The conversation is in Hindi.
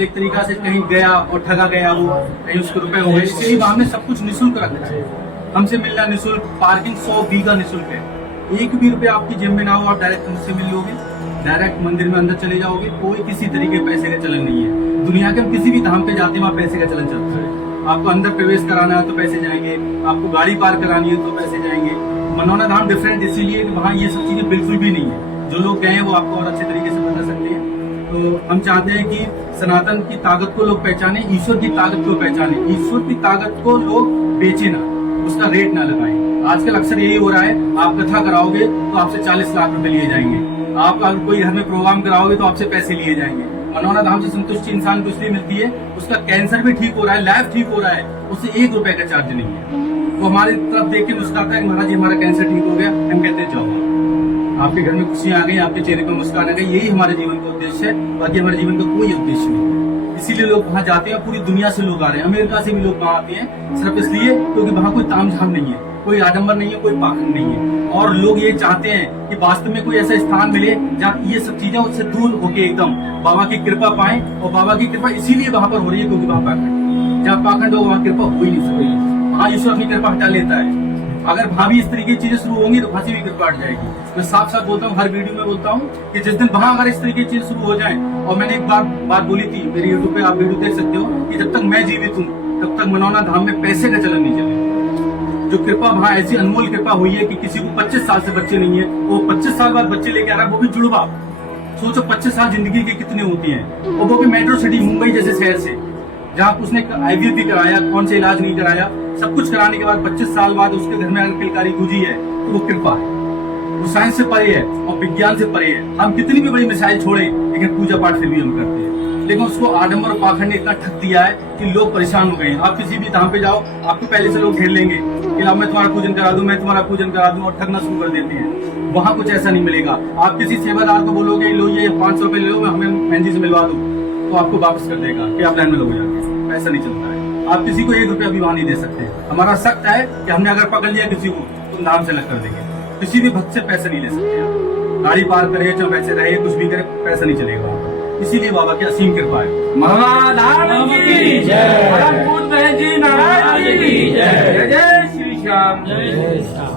मतलब एक तरीका से कहीं गया और ठगा गया, वो कहीं उसके रुपए हो गए, इसलिए वहां में सब कुछ निःशुल्क रखा है। हमसे मिलना निःशुल्क, पार्किंग 100 बीघा का निःशुल्क है, एक भी रुपया आपकी जेब में ना हो, आप डायरेक्ट हमसे मिल लोगे, डायरेक्ट मंदिर में अंदर चले जाओगे। कोई किसी तरीके पैसे का चलन नहीं है। दुनिया के हम किसी भी धाम पे जाते हैं वहाँ पैसे का चलन चलता है। आपको अंदर प्रवेश कराना है तो पैसे जाएंगे, आपको गाड़ी पार करानी है तो पैसे जाएंगे। मनौना धाम डिफरेंट इसीलिए कि वहाँ ये सब चीजें बिल्कुल भी नहीं है। जो लोग गए हैं वो आपको और अच्छे तरीके से बता सकते हैं। तो हम चाहते हैं कि सनातन की ताकत को लोग पहचाने, ईश्वर की ताकत को पहचाने। ईश्वर की ताकत को लोग बेचे ना, उसका रेट ना लगाएं। आजकल अक्सर यही हो रहा है, आप कथा कराओगे तो आपसे 40 लाख रुपए लिए जाएंगे, आप अगर कोई घर में प्रोग्राम कराओगे तो आपसे पैसे लिए जाएंगे। मनौना धाम से संतुष्टि इंसान को इसलिए मिलती है, उसका कैंसर भी ठीक हो रहा है, लाइफ ठीक हो रहा है, उससे 1 रुपए का चार्ज नहीं है। वो हमारी तरफ देख के मुस्कुराता है, महाराज जी हमारा कैंसर ठीक हो गया। हम कहते हैं जाओ, आपके घर में खुशियां आ गई, आपके चेहरे पर मुस्कान आ गई, यही हमारे जीवन का उद्देश्य है। बाकी हमारे जीवन का कोई उद्देश्य नहीं है। इसीलिए लोग वहाँ जाते हैं, पूरी दुनिया से लोग आ रहे हैं, अमेरिका से भी लोग वहाँ आते हैं, सिर्फ इसलिए क्योंकि वहाँ कोई तामझाम नहीं है, कोई आडंबर नहीं है, कोई पाखंड नहीं है। और लोग ये चाहते हैं कि वास्तव में कोई ऐसा स्थान मिले जहाँ ये सब चीजें उससे दूर होके एकदम बाबा की कृपा पाएं। और बाबा की कृपा इसीलिए वहां पर हो रही है क्योंकि वहां पाखंड, जहाँ पाखंड हो वहाँ कृपा हो ही नहीं सकती। वहाँ ईश्वर अपनी कृपा हटा लेता है। अगर वहां भी इस तरीके की चीजें शुरू होंगी तो वहां से भी कृपा हट जाएगी। मैं साफ साफ बोलता हूँ, हर वीडियो में बोलता हूँ कि जिस दिन वहां अगर इस तरीके की चीजें शुरू हो जाए, और मैंने एक बात बोली थी मेरी यूट्यूब पे, आप वीडियो देख सकते हो, कि जब तक मैं जीवित हूँ तब तक मनौना धाम में पैसे का चलन नहीं चलेगा। जो कृपा वहाँ ऐसी अनमोल कृपा हुई है कि किसी को 25 साल से बच्चे नहीं है, वो 25 साल बाद बच्चे लेके आ रहा है, वो भी जुड़वा। सोचो 25 साल जिंदगी के कितने होती हैं, और वो भी मेट्रो सिटी मुंबई जैसे शहर से, जहाँ उसने IVF भी कराया, कौन से इलाज नहीं कराया, सब कुछ कराने के बाद 25 साल बाद उसके घर में अगर किलकारी गूंजी है तो वो कृपा है। वो साइंस से परे है और विज्ञान से परे है। हम कितनी भी बड़ी मिसाइल छोड़े लेकिन पूजा पाठ फिर भी हम करते हैं। लेकिन उसको आडंबर और पाखंड ने इतना ठग दिया है कि लोग परेशान हो गए हैं। आप किसी भी धाम पे जाओ, आपको पहले से लोग घेर लेंगे कि मैं तुम्हारा पूजन करा दूं, मैं तुम्हारा पूजन करा दूं, और ठगना शुरू कर देते हैं। वहां कुछ ऐसा नहीं मिलेगा। आप किसी सेवादार को बोलोगे लो ये 500 रुपए ले लो, मैं हमें बहन जी से मिलवा दूं, तो आपको वापस कर देगा कि आप लाइन में लोग जाके। ऐसा नहीं चलता है। आप किसी को 1 रुपया भी वहां नहीं दे सकते। हमारा सख्त है कि हमने अगर पकड़ लिया किसी को तो नाम से अलग कर देंगे। किसी भी भक्त से पैसे नहीं ले सकते आप। गाड़ी पार करे, चाहे पैसे रहे, कुछ भी करे, पैसा नहीं चलेगा। इसीलिए बाबा की असीम कृपा है। महाधाम की जय, बहन जी महाराज की जय, जय जय श्री श्याम।